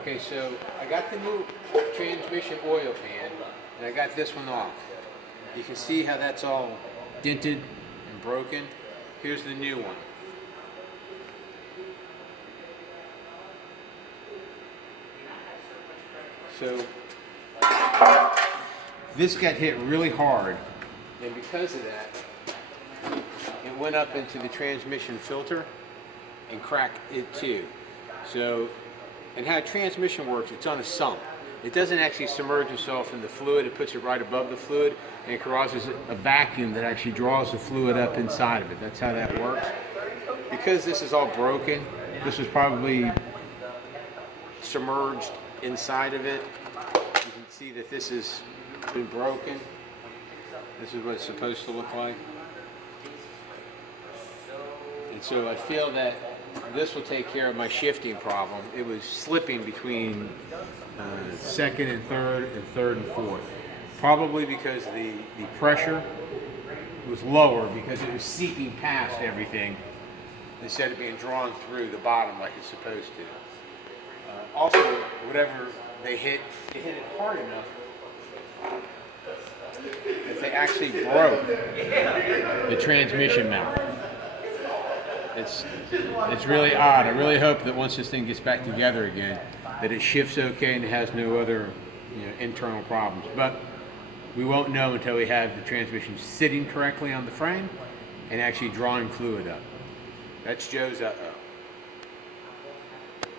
Okay, so I got the new transmission oil pan, and I got this one off. You can see how that's all dented and broken. Here's the new one. So this got hit really hard, and because of that, it went up into the transmission filter and cracked it too. So, and how transmission works, it's on a sump. It doesn't actually submerge itself in the fluid, it puts it right above the fluid, and it causes a vacuum that actually draws the fluid up inside of it. That's how that works. Because this is all broken, this was probably submerged inside of it. You can see that this has been broken. This is what it's supposed to look like. And so I feel that this will take care of my shifting problem. It was slipping between second and third and fourth. Probably because the pressure was lower because it was seeping past everything instead of being drawn through the bottom like it's supposed to. Also, whatever they hit, it hit it hard enough that they actually broke the transmission mount. It's really odd. I really hope that once this thing gets back together again, that it shifts okay and it has no other internal problems. But we won't know until we have the transmission sitting correctly on the frame and actually drawing fluid up. That's Joe's uh-oh.